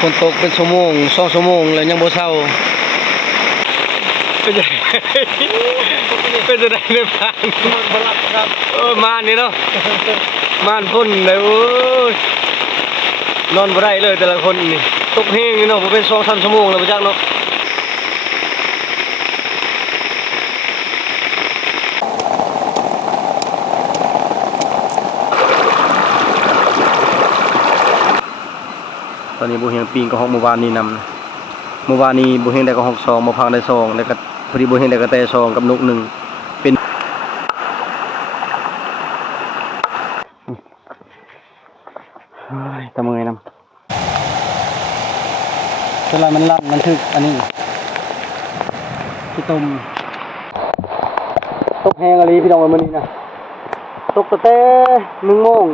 ฝนตกเป็นชั่วโมง2 ชั่วโมงแล้วยังบ่เศร้าเป็นจะเป็นจะได้ในบ้านมันบ่รับครับมานนี่เนาะมานพ่นเลยโอ้ยนอนบ่ได้เลยแต่ละคนนี่ตกแห้งนี่เนาะบ่เป็น2-3 ชั่วโมงแล้วบ่จักเนาะตอนนี้บุเฮงปีนก็ห้องเมื่อวานนี้นำเมื่อวานนี้บุเฮงได้ก็ห้อง2มาพังได้2แล้วก็พอดีบุเฮงได้ก็แต่2กับนก1เป็นทำไงนำเวลามันลั่นมันถึกอันนี้พี่ต้มตกแห้งอะไรพี่น้องวันนี้นะตกตั้งแต่1 โมง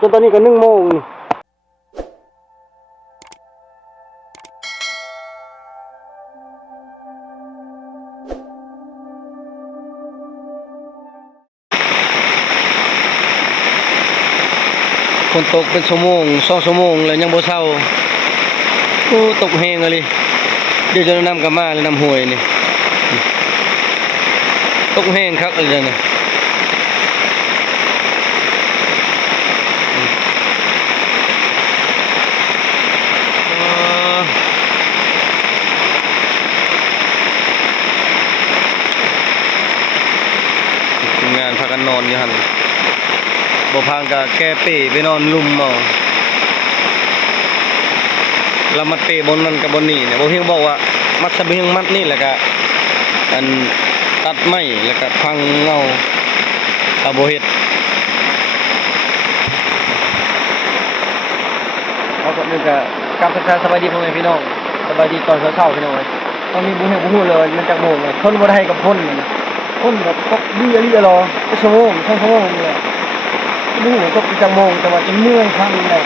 จนตอนนี้ก็1 โมงนี่ฝนตกเป็นชั่วโมง2 ชั่วโมงแล้วยังบ่เศร้าโอ้ตกแห้งอะไรเดี๋ยวจะนำกลับมาเลยนำห้วยนี่ตกแห้งครับอะไรเนี่ยงานพากันนอนอยู่หันบ่พังก็แก้เป้ไปนอนลุ่มเอาแล้วมัดเป้บนนั้นกับบนนี้เนี่ยบ่เพียงบอกว่ามัดซะเพียงมัดนี่แหละก็อันตัดไม้แล้วก็พังเงาตาบ่เฮ็ดเอาก่อนนึงก็กลับทักทายสบายดีพ่อแม่พี่น้องสบายดีตอนเช้าๆพี่น้องเอ้ยตอนนี้บ่เห็นบ่ฮู้เลยมันจักโมงเลยทนบ่ได้กับพ่นนี่พ่นแบบตกดีอะลีอะรอ1 ชั่วโมง2 ชั่วโมงเลยดูเหมือนตกจังโมงแต่ว่าจะเมื่อยครั้งเลย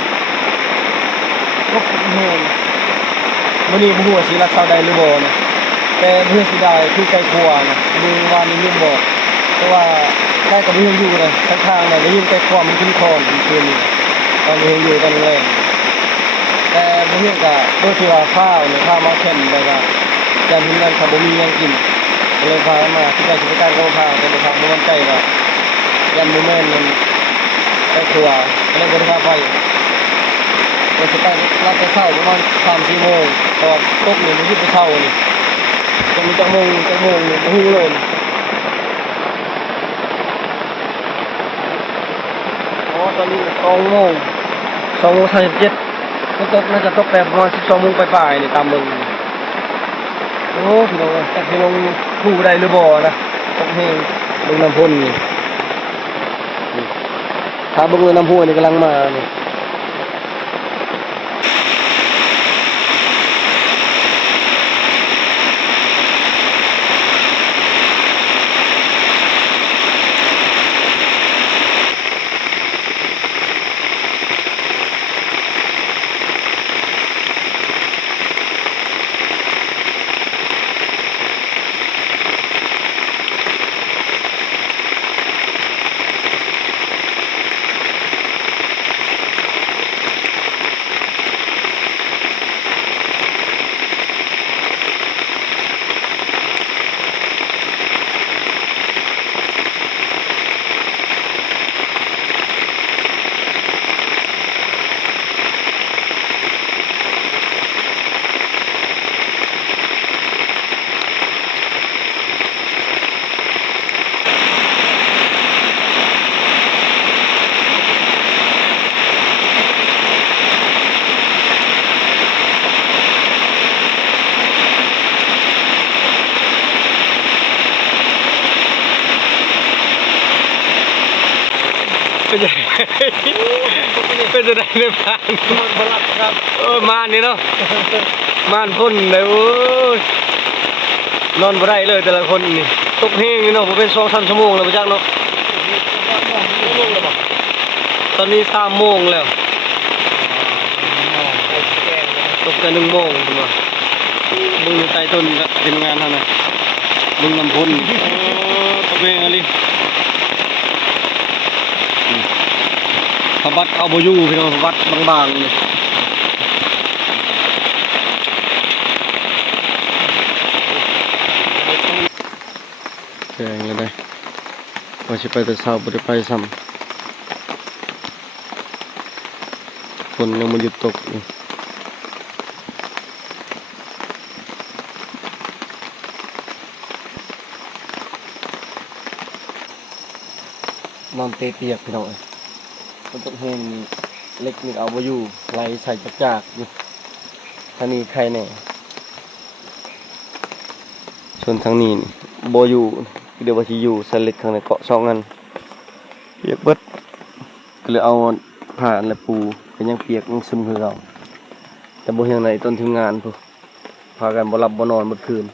ตกเมื่อยวันนี้ผู้ว่าสีรักษาได้หรือบ่นะแต่เพื่อสีได้คือไก่ขัวนะดูว่านี่ลืมบอกเพราะว่าได้กับเพื่อนอยู่นะข้างๆเนี่ยได้ยินไก่ขัวมันขึ้นคอนคืนนี้ตอนเพื่อนอยู่ตอนแรกแต่เพื่อนก็โดยที่ว่าข้าวเนี่ยข้าวมาแข่งเลยว่าจะมีเงินขับบุมียังกินเลยพามาที่ได้กิจการก็พาแต่เดี๋ยวพามันใจว่ายันโมเมนต์มันไปครัวแล้วบริการไฟเราจะตั้งรับไปเช้าประมาณ3-4 โมงตอนตกเนี่ยมันขึ้นไปเช้านี่จะมีจังโมงเนี่ยมาหูเลยอ๋อตอนนี้2 โมง2:47มันตกน่าจะตกแต่ประมาณ12 โมงปลายๆนี่ตามเมืองโอ้พี่น้องแต่พี่น้องหูได้หรือบ่นะตกแห้งเมืองน้ำพ่นนี่ถ้าเบิ่งน้ำห้วยนี่กำลังมานี่เป็นจะเป็นจะได้ในบ้านมันบ่รับครับมานนี่เนาะมานพ่นเลยโอ้ยนอนบ่ได้เลยแต่ละคนนี่ตกแห้งนี่เนาะบ่เป็น2-3 ชั่วโมงแล้วบ่จักเนาะตอนนี้3 โมงแล้วตกแต่1 โมงพุ่นว่าบึงใต้ต้นก็เป็นงานเท่านั้นบึงน้ำพ่นตกแห้งอะไรพบัดเอาโบยูพี่น้องพบัดบางๆนี่ งเลยได้ว่าสิไปแต่เช้าบ่ได้ไปซ้ำฝนยังบ่หยุดตกอยู่นอนเปียกพี่น้องมันต้องเห็นเล็กนี่เอาบ่อยู่ไหลใส่จากๆอยู่ทางนี้ใครแน่ส่วนทางนี้นี่บ่อยู่เดี๋ยวว่าสิอยู่ใส่เล็กข้างในเกาะ2อันเปียกเบิดก็เลยเอาผ้าและปูก็ยังเปียกยังซึมคือเก่าแต่บ่เฮ็ดไหนต้นทีมงานพุ่นพากันบ่หลับบ่นอนเมื่อคืน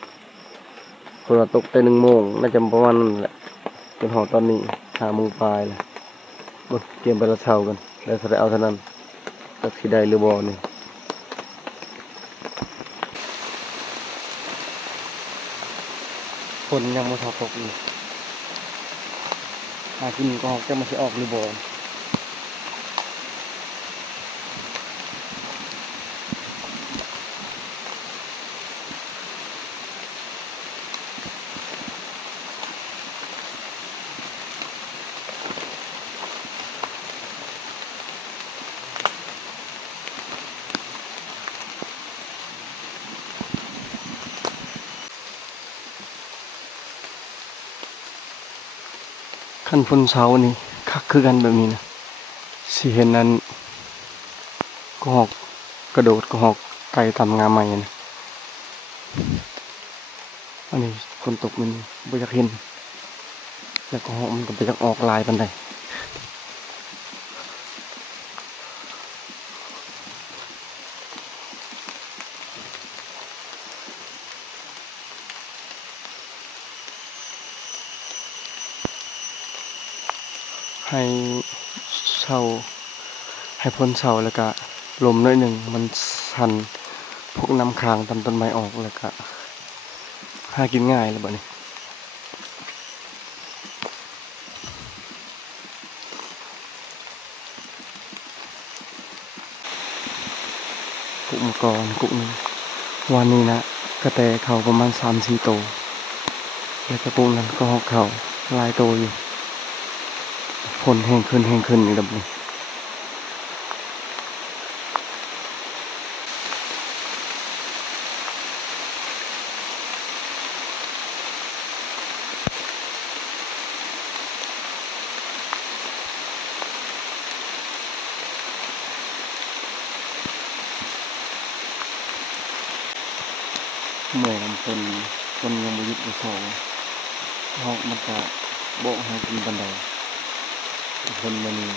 ฝนตกแต่1 โมงน่าจะประมาณนั้นแหละจนฮอดตอนนี้5 โมงปลายแล้วบ่เตรียมไปละเช้ากันแล้วสิได้เอาเท่านั้นจักสิได้หรือบ่นี่ฝนยังบ่ทันตกอีกหากินก็จะมาสิออกหรือบ่คันฝนเช้านี่คักคือกันแบบนี้นะสิเห็นนั้นก็หอกกระโดดก็หอกไก่ตามงาใหม่นะอันนี้ฝนตกมันบ่อยากเห็นแล้วก็หอกมันก็บ่อยากออกลายปานใดให้เช้าให้พ้นเช้าแล้วก็ลมน้อยหนึ่งมันสั่นพวกน้ำค้างตามต้นไม้ออกแล้วก็หากินง่ายแล้วบัดนี้กุ้งก่อนกุ้งนึงวันนี้นะกระแตเขาประมาณ3-4 โตวแล้วก็กุ้งนั้นก็หอกเขาหลายโตวอยู่ฝนแห้งขึ้นนี่แบบนี้เมื่อยน้ำคนยังบ่หยุดบ่เศร้าหอกมันก็บ่ให้กินปานใดคนมันนี่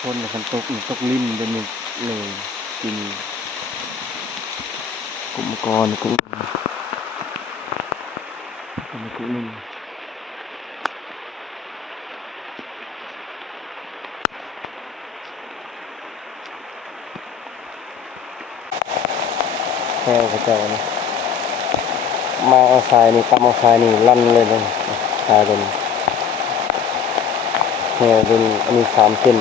คนคันตกนี่ตกลิ้นเดี๋ยวนี้เลยกินกุ้งมังกรกุ้งนึงแค่เขาเจ้านี่มาเอาทรายนี่ตำเอาทรายนี่ลั่นเลยนะทรายตัวนี้แค่ตัวนี้อันนี้3 เซน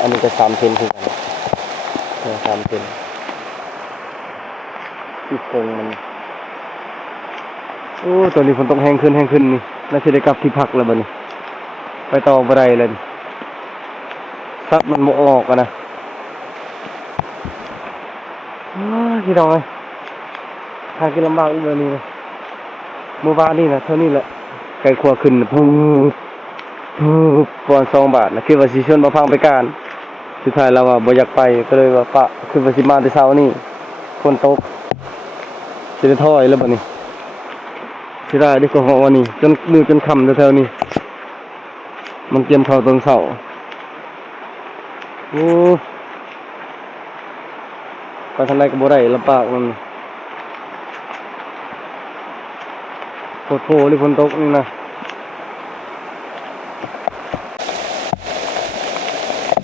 อันนี้ก็3 เซนคือกันแค่3 เซนอีกตรงมันโอ้ตัวนี้ฝนตกแห้งขึ้นนี่น่าจะได้กลับที่พักแล้วบัดนี้ไปต่อบ่ได้เลยซับมันบ่ออกอะนะพี่น้องเอ้ยหากินลำบากอีกแบบนี้นะเมื่อวานนี่นะเท่านี้แหละไก่ขัวขึ้นพุ่งประมาณ2 บาทนะคิดว่าสิชวนมาฟังไปการสุดท้ายเราว่าบ่อยากไปก็เลยว่าปะคือว่าสิมาแต่เช้านี่ฝนตกสิได้ถอยแล้วบัดนี้สิได้ดีกว่าวันนี้จนมือจนค่ำแถวๆนี้มันเตรียมเข้าตอนเช้าโอ้ไปทางใดก็บ่ได้ลำบากมันโคตรโผนี่ฝนตกนี่นะ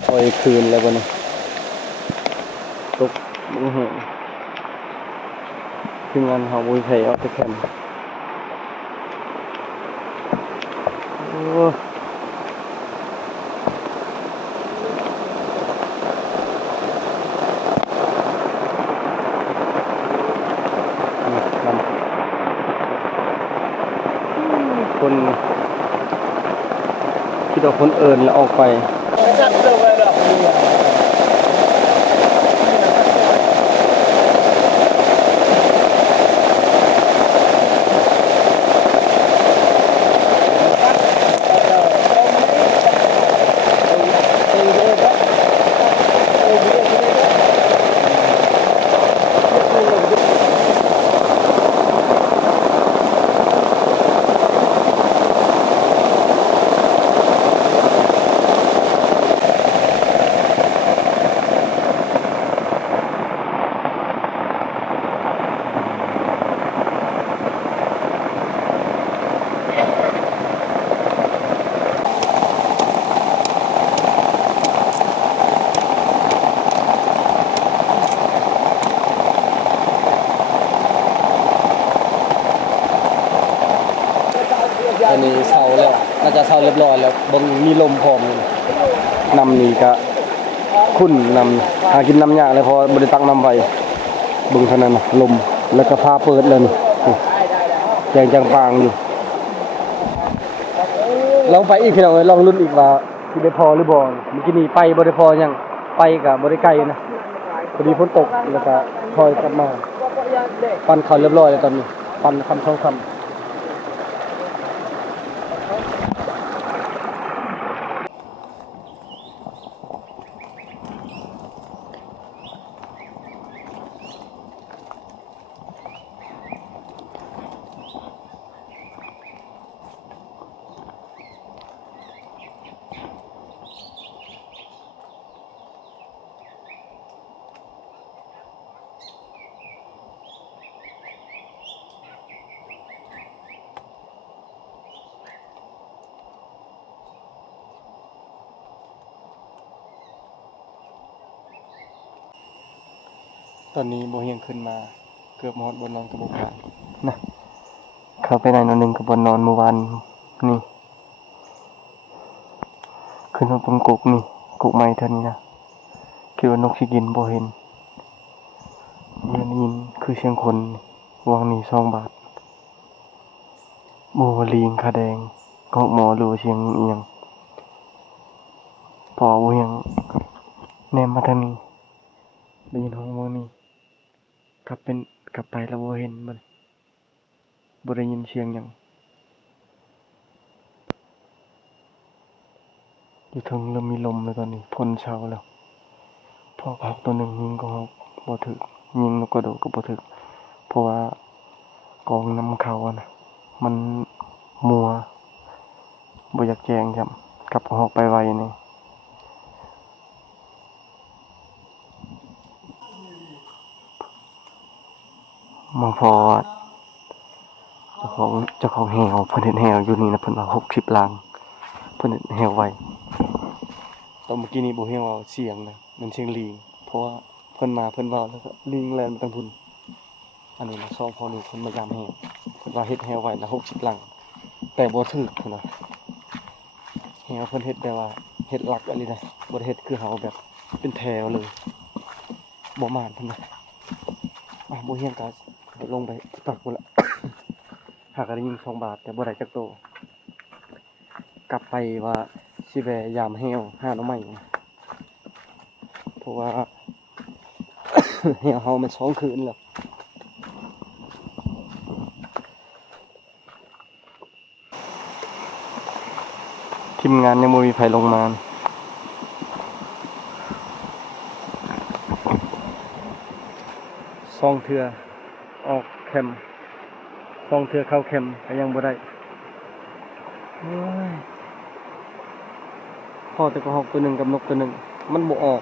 ปล่อยคืนแล้วบัดนี้ตกบ่แห้งทีมงานเฮาบ่มีไผเอาแต่แคมป์โอ้ คนคิดว่าคนเอิญแล้วออกไปอันนี้เช้าแล้วน่าจะเช้าเรียบร้อยแล้วบนมีลมพร้อมนำนี่ก็คุ้นนำหากินน้ำยากเลยพอบริตักน้ำไว้บึงเท่านั้นลมแล้วก็ฟ้าเปิดเลยแจงจังปางอยู่ลองไปอีกพี่น้องลองลุ้นอีกว่าที่ได้พอหรือบ่เมื่อกี้นี้ไปบ่ได้พอยังไปกับบ่ได้ไกลนะพอดีฝนตกแล้วก็พอยกลับมาปั่นเขาเรียบร้อยแล้วตอนนี้ปั่นคำช่องคำตอนนี้โบเฮียงขึ้นมาเกือบหมดบนนอนกระบอกขานะเข้าไปในนอนหนึ่งกับบนนอนเมื่อวานนี่ขึ้นมาบนกุกนี่กุกไม้เท่านี้นะคิดว่านกชิกินโบเห็นเงินยินคือเชียงคนวางนี่2 บาทโบลิงขาแดงก็หมอหรือเชียงเอียงพอโบเฮียงแนมมาทางนี้ได้ยินห้องโมนี่กลับไปแล้วบ่เห็นมันบ่ได้ยินเสียงหยังอยู่ถึงเริ่มมีลมแล้วตอนนี้พ้นเช้าแล้วพอพักตัวหนึ่งยิงก็ฮอกบ่ถึกยิงนกกระโดดก็บ่ถึกเพราะว่ากองน้ำเขานะมันมัวบ่อยากแจ้งครับกลับฮอกไปไวนี่มาพอเจ้าของแหวเพิ่นเฮ็ดแหวอยู่นี่นะเพิ่นว่า60 ลังเพิ่นเฮ็ดแหวไว้ตอนเมื่อกี้นี้บ่เฮ็ดว่าเสียงนะมันเสียงลิงเพราะว่าเพิ่นมาเพิ่นเว้าแล้วก็ลิงแล่นไปทางพุ่นอันนี้นะ2พ่อลูกเพิ่นมายามแหวเพิ่นว่าเฮ็ดแหวไว้ละ60 ลังแต่บ่ถึกพุ่นน่ะแหวเพิ่นเฮ็ดแบบว่าเฮ็ดหลักอะไรนะบ่ได้เฮ็ดคือเฮาแบบเป็นแถวเลยบ่มานเพิ่นน่ะบ่เฮียงก็ลงไปตักพุ่นละ หากได้ยิง2 บาทแต่บ่ได้จักโตกลับไปว่าสิแวยามแฮวหาหน่อไม้เพราะว่า แฮวเฮามัน2 คืนแล้วทีมงานยังบ่มีไผลงมา2 เทื่อออกแคมป์2 เทื่อเข้าแคมป์ก็ยังบ่ได้พอแต่ก็ฮอกตัวหนึ่งกับนกตัวหนึ่งมันบ่ออก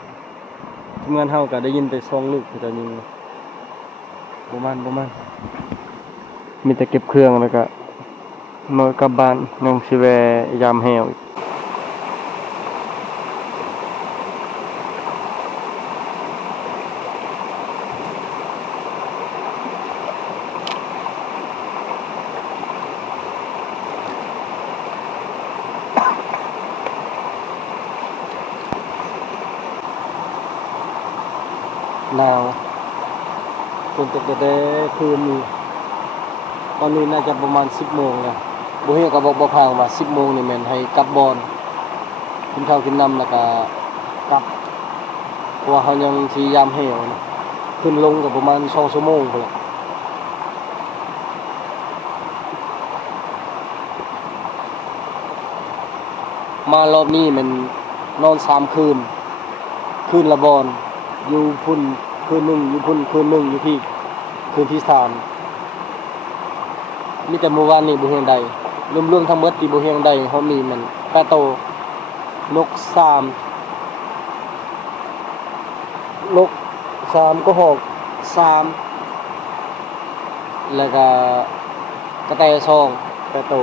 ทีมงานเฮาก็ได้ยินแต่2 ลูกแต่ยิงบ่มันมีแต่เก็บเครื่องแล้วก็มากลับบ้านยังสิแวยามแฮวอีกหนาวฝนตกแต่คืนนี้ตอนนี้น่าจะประมาณ10 โมงแล้ว บ่เฮียก็บอกห่างว่า10โมงนี่แม่นให้กลับบอนกินข้าวกินน้ำแล้วก็กลับเพราะว่าเฮายังสิยามแห้วนะขึ้นลงก็ประมาณ2ชั่วโมงพุ่นแหละมารอบนี้มันนอน3คืนคืนละบอนอยู่พุ่นคืนหนึงอยู่พุ่นคืนหนึงอยู่พี่คืนที่3มีแต่เมื่อวานนี้บ่เฮียงใดรวมๆทั้งหมดที่บ่เฮียงใดเฮามีมัน8โตนก3นก3ก็หอก3แล้วก็กระแต2 8โต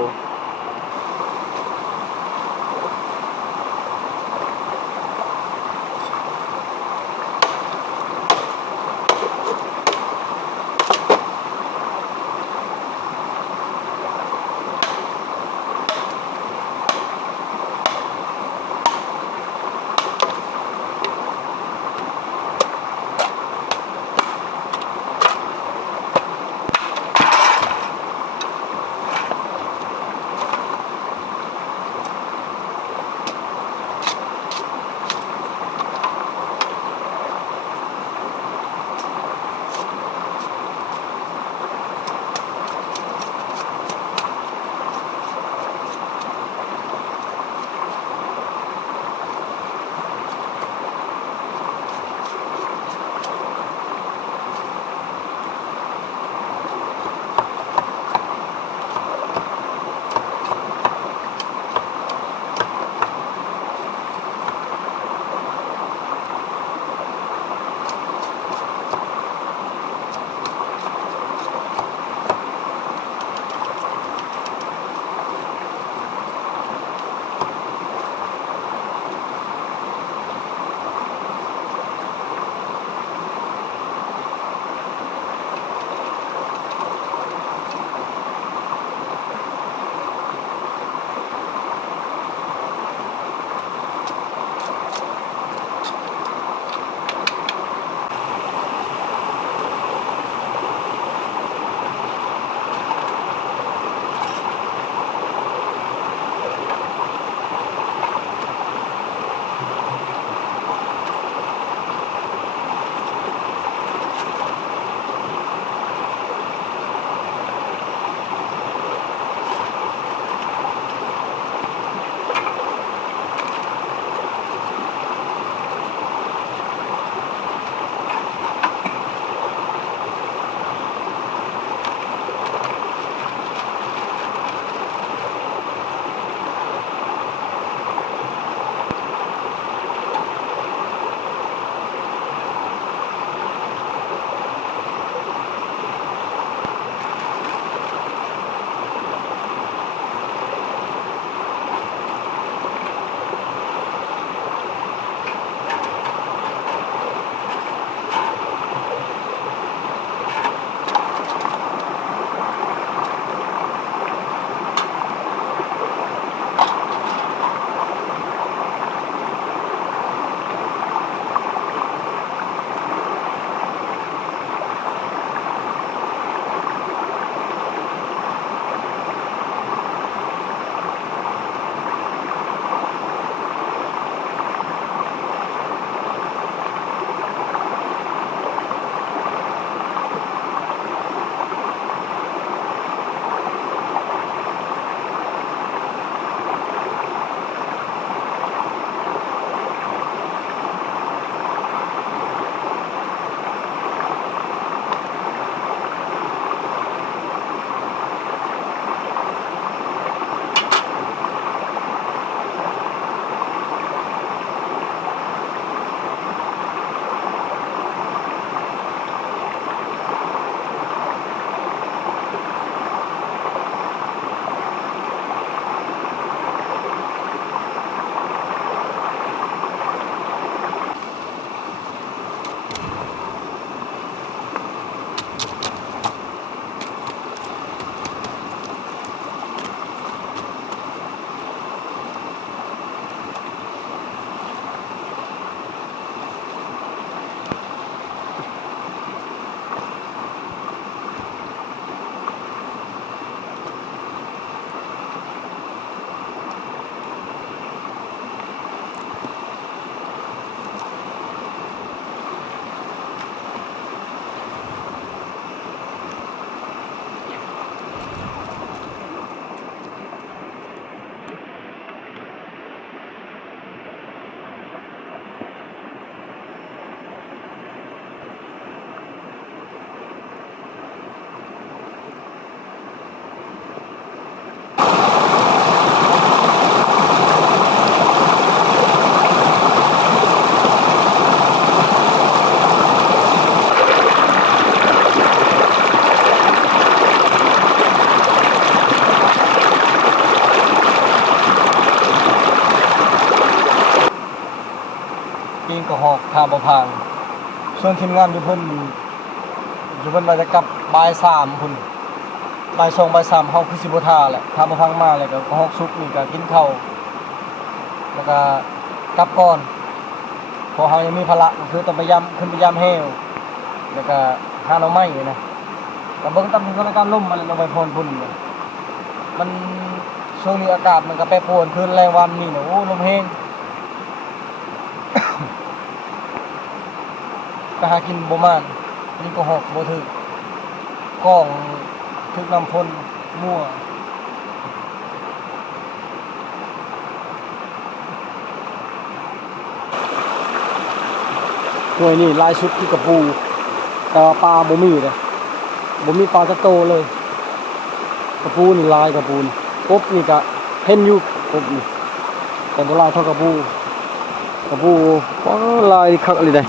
ถ้าบ่พังส่วนทีมงานอยู่เพิ่นว่าจะกลับบ่าย3พุ่นบ่าย2บ่าย3เฮาคือสิบ่ท่าแหละถ้าบ่พังมาแล้วก็ฮอกซุกนี่ก็กินข้าวแล้วก็กลับก่อนเพราะเฮายังมีภาระก็คือต้องไปขึ้นไปยามแฮวแล้วก็หาหน่อไม้นะก็เบิ่งตามสถานการณ์ลมมันลงไปพรพุ่นมันช่วงนี้อากาศมันก็แปรปรวนคืนแรงวันนี่นะโอ้ลมแห้ง ก็หากินบ่มานนี่ก็หอกบ่ถึกกล้องถึกน้ำพ่นมั่วหน่วยนี่ลายชุดที่กระปูแต่ว่าปลาบ่มีเลยบ่มีปลาสักโตเลยกระปูนี่ลายกระปูนี่กบนี่ก็เห็นอยู่กบนี่แต่บ่ลายเท่ากระปูลายคักอะไรได้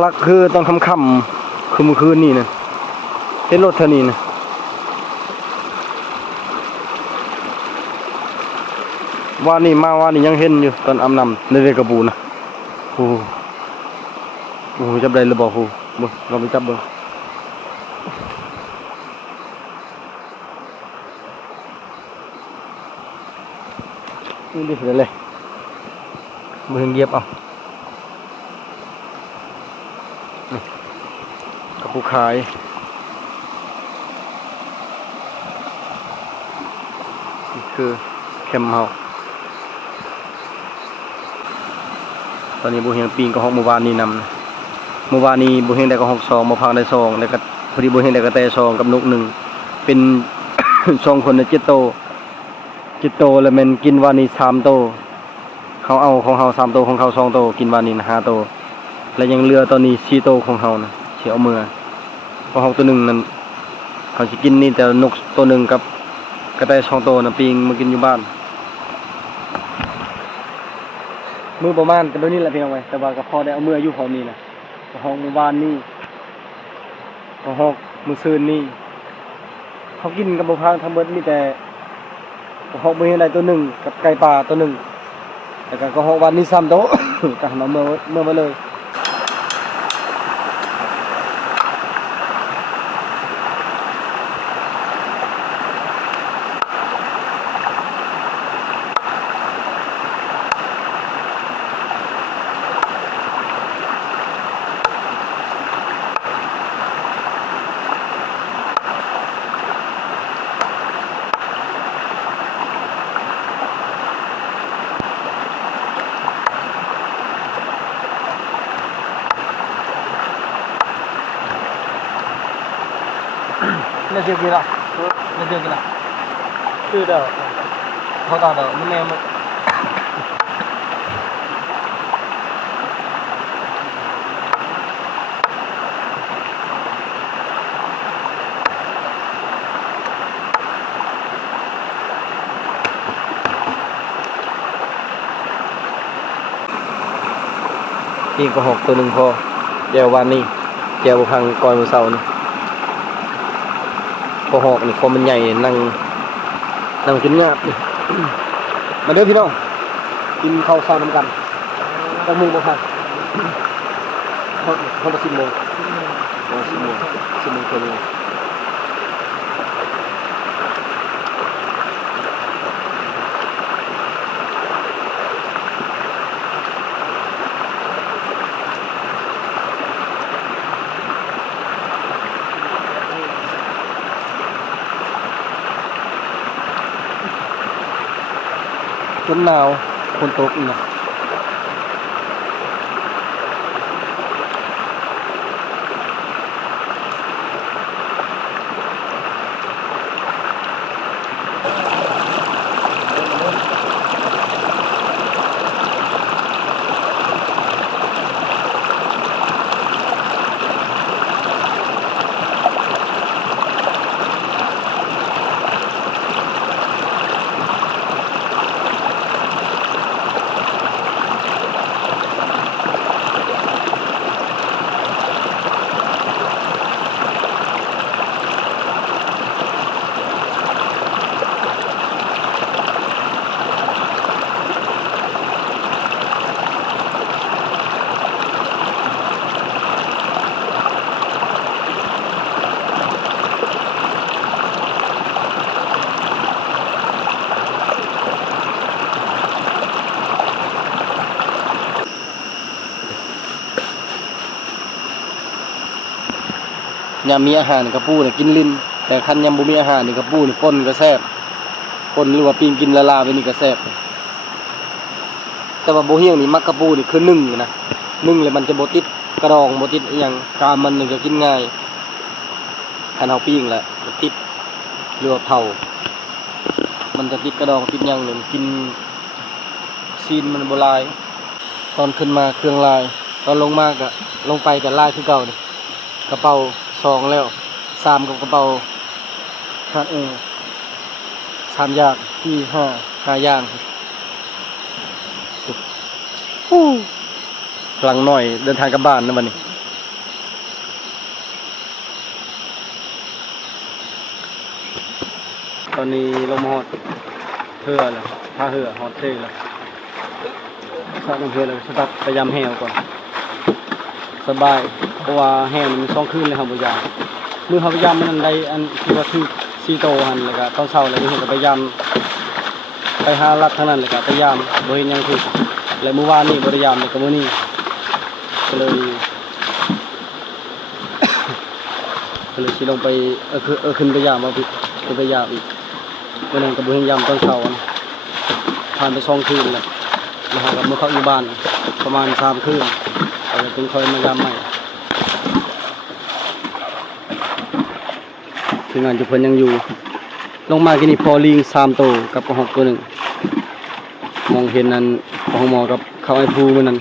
หลักๆคือตอนค่ำๆคือเมื่อคืนนี่นะเห็นรถเท่านี้นะว่านี่ยังเห็นอยู่ตอนอาบน้ำในเรือกระปูนะโอ้โหจับได้หรือเปล่าโอ้โหเราไปจับเบิ่งนี่ดิเลยมือเหยียบเอากระปูขายนี่คือแคมป์เฮาตอนนี้บุเฮงปีงก็ฮอกเมื่อวานนี้นำนะเมื่อวานนี้บุเฮงได้ก็ฮอก2มาพังได้2แล้วก็พอดีบุเฮงได้ก็แต่2กับนก1เป็น 2คนใน7 โตแล้วมันกินวานี้3 โตเขาเอาของเฮา3 โตของเขา2 โตกินวานี้นะ5 โตแล้วยังเหลือตอนนี้4 โตของเฮานะสิเอามือเพราะฮอกตัว1นั้นเขาสิกินนี่แต่นกตัว1กับกระต่าย2 โตนะปีงมากินอยู่บ้านมือประมาณกันตัวนี้แหละพี่น้องไว้แต่ว่าก็พอได้เอามืออยู่พอนี้นะก็ฮอกเมื่อวานนี้ก็ฮอกมื้อซืนนี้เขากินกับบ่พางทั้งเบิดมีแต่ก็ฮอกบ่เห็นได้ตัว1กับไก่ป่าตัว1แล้วก็ฮอกวันนี้3 โต ก็เอามือมาเลยNó chưa kìa nào từ đầu họ tao đầu nhưng em Yên có hộp tôi đừng kho Đeo van đi Đeo một hàng coi một sau nữa พอหอกนี่พอมันใหญ่นั่งกินงาบมาเด้อพี่น้องกินข้าวเช้าน้ำกันตั้งมุงบ่ครับเขาจะ10 โมง10 โมงเท่านี้จนหนาวคนตกอีกนะ ยามมีอาหารกระปูเนี่ยกินลิ้นแต่คันยามบ่มีอาหารนี่กระปูนี่ป่นก็แซ่บป่นหรือว่าปิ้งกินละลาไปนี่ก็แซ่บแต่ว่าบ่เฮียงนี่มักกระปูนี่คือนึ่งนะนึ่งเลยมันจะบ่ติดกระดองบ่ติดอีหยังกามมันนี่ก็กินง่ายคันเฮาปิ้งแหละติดหรือว่าเผามันจะติดกระดองติดหยังนี่กินซีนมันบ่ลายตอนขึ้นมาเครื่องลายตอนลงมาก็ลงไปก็ลายคือเก่านี่กระเป๋า2แล้ว3กับกระเป๋า3อย่าง4 5อย่างพลังหน่อยเดินทางกลับบ้านนะบัดนี้ตอนนี้ลงมาฮอดเรือแล้วพาเรือฮอดเรือแล้วสตาร์ทเรือแล้วสตาร์ทพยายามแหวก่อนสบายเพราะว่าแหวมัน2คืนเลยครับบ่ยากมื้อเขาพยายามมันได้อันที่ว่าถือ4โตหั่นแล้วก็ตอนเช้าแล้วนี่ก็พยายามไปหาลักเท่านั้นเลยก็พยายามบ่เห็นหยังถูกและเมื่อวานนี้บ่ได้ยามเลยก็มื้อนี้ก็เลยสิลงไปขึ้นไปยามเอาผิดขึ้นไปยามอีกวันนั้นก็บ่เห็นยามตอนเช้านะผ่านไป2คืนแล้วนะครับเมื่อเขาอยู่บ้านประมาณ3คืนแล้วจึงค่อยมายามใหม่คืองานจุเพิ่นยังอยู่ลงมากินนี่พอลิง3โตกับกระหอกตัวหนึ่งมองเห็นนั้นของหมอกับเขาไอ้ภูมันนั้น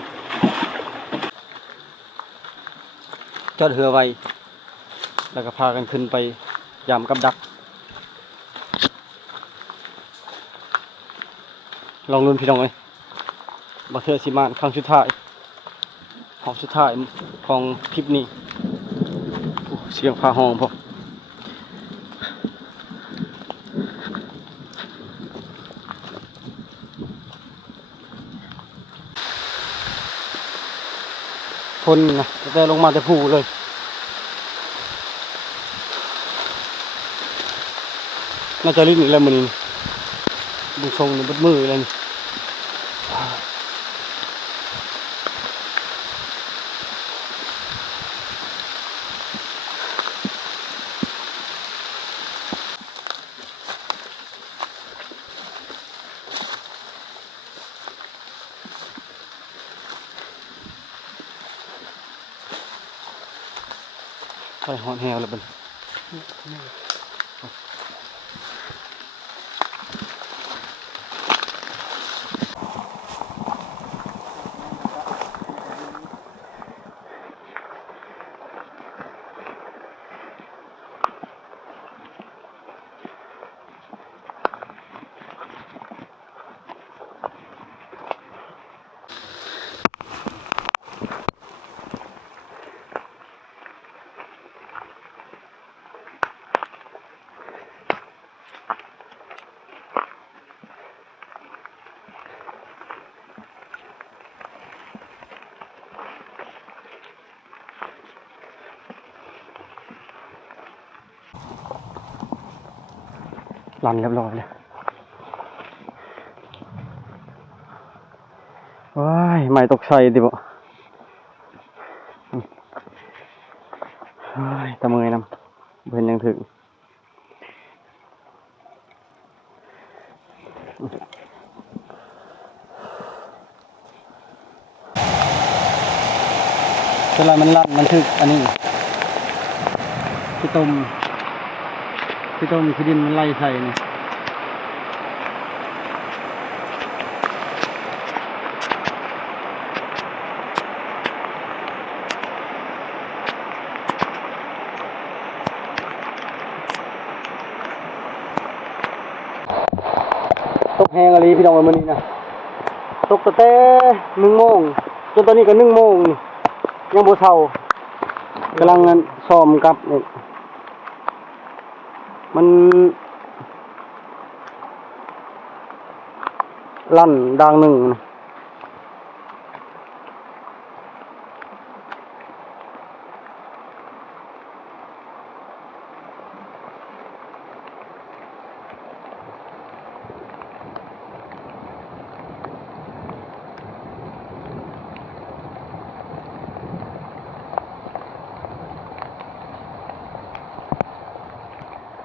จอดเรือไว้แล้วก็พากันขึ้นไปยามกับดักลองลุ้นพี่น้องเอ้ยบักเทือสิมานครั้งสุดท้ายหอบสุดท้ายของทริปนี้เสียงฟ้าห้องพอทนนะแต่ลงมาแต่ผู้เลยน่าจะลิ้นอีกแล้วมื้อนี้ดูทรงนี่เบิดมือเลยนี่ไปหอนแหวแล้วบัดลั่นเรียบร้อยเลยว้ายไม่ตกใส่ดิบ่ตะเมยนำเพิ่นยังถึงเวลามันลั่นมันถึกอันนี้ที่ต้มที่ดินมันไล่ใส่นี่ตกแห้งอะไรพี่น้องวันนี้นะตกแต่1 โมงจนตอนนี้ก็1 โมงนี่ยังบ่เช้ากำลังซ้อมกับนี่มันลั่นดังหนึ่งนะ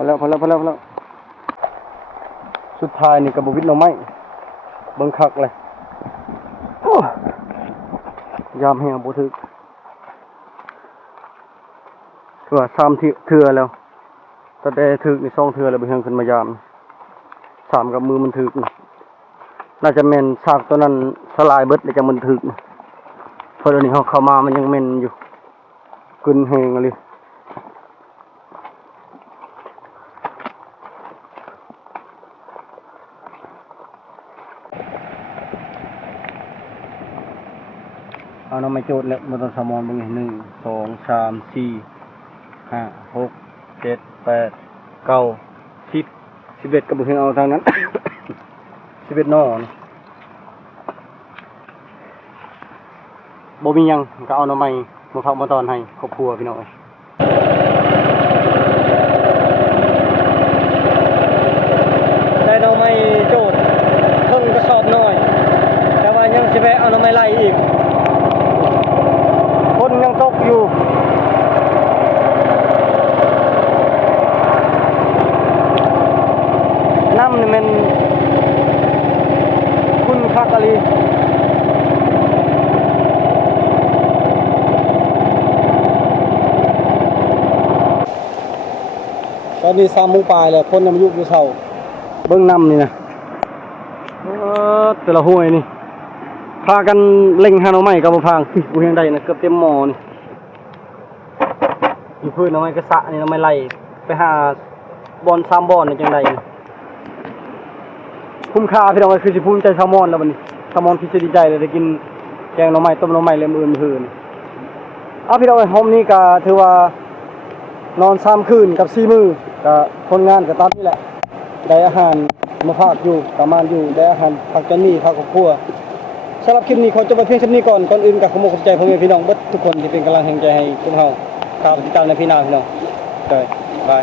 แล้วสุดท้ายนี่ก็บ่วิดหน่อไม้เบิ่งคักเลยโอ้ยามแห้งบ่ถึกคือว่า3เทื่อแล้วแต่ถึกนี่2เทื่อแล้วบ่เฮืองขึ้นมายาม3กับมือมันถึกน่าจะแม่นซากตัวนั้นสลายเบิดแล้วจังมันถึกเพราะเดี๋ยวนี้เฮาเข้ามามันยังแม่นอยู่กึนแห้งเลยเอาน้ำไม่โจดแล้วมันต้องสมอนเบิ่ง1 2 3 4 5 6 7 8 9 10 11ก็บ่เห็นเอาทางนั้น 11นอนี่บ่มีหยังก็เอาน้ำไม้มาพักมาตอนให้ครอบครัวพี่น้องได้น้ำไม้โจดเพิ่งกระสอบน้อยแต่ว่ายังสิไปเอาน้ำไม้ไล่อีกคนยังตกอยู่น้ำนี่มันคุณคักอะไรตอนนี้3 โมงปลายแล้วคนยังมายุบอยู่เช้าเบิ้งน้ำนี่นะแต่ละห้วยนี่พากันเล็งหาหน่อไม้กับบ่พางกูเฮียงได้นะเกือบเต็มหม้อนี่อยู่พื้นหน่อไม้กระสะนี่หน่อไม้ไล่ไปหาบอน3 บอนนี่จังได๋คุ้มค่าพี่น้องคือสิภูมิใจแซลมอนแล้วบัดนี้แซลมอนที่สิดีใจเลยได้กินแกงหน่อไม้ต้มหน่อไม้เลยมื้ออื่นเอาพี่น้องโฮมนี้ก็ถือว่านอน3 คืนกับ4 มื้อก็คนงานก็ตามนี่แหละได้อาหารมาพักอยู่ประมาณอยู่ได้อาหารพักจนมีพักครอบครัวสำหรับคลิปนี้ขอจบไปเพียงเท่านี้ก่อนอื่นก็ขอขอบใจพ่อแม่พี่น้องเบิดทุกคนที่เป็นกำลังแห่งใจให้พวกเราติดตามในพี่น้องพี่น้องบาย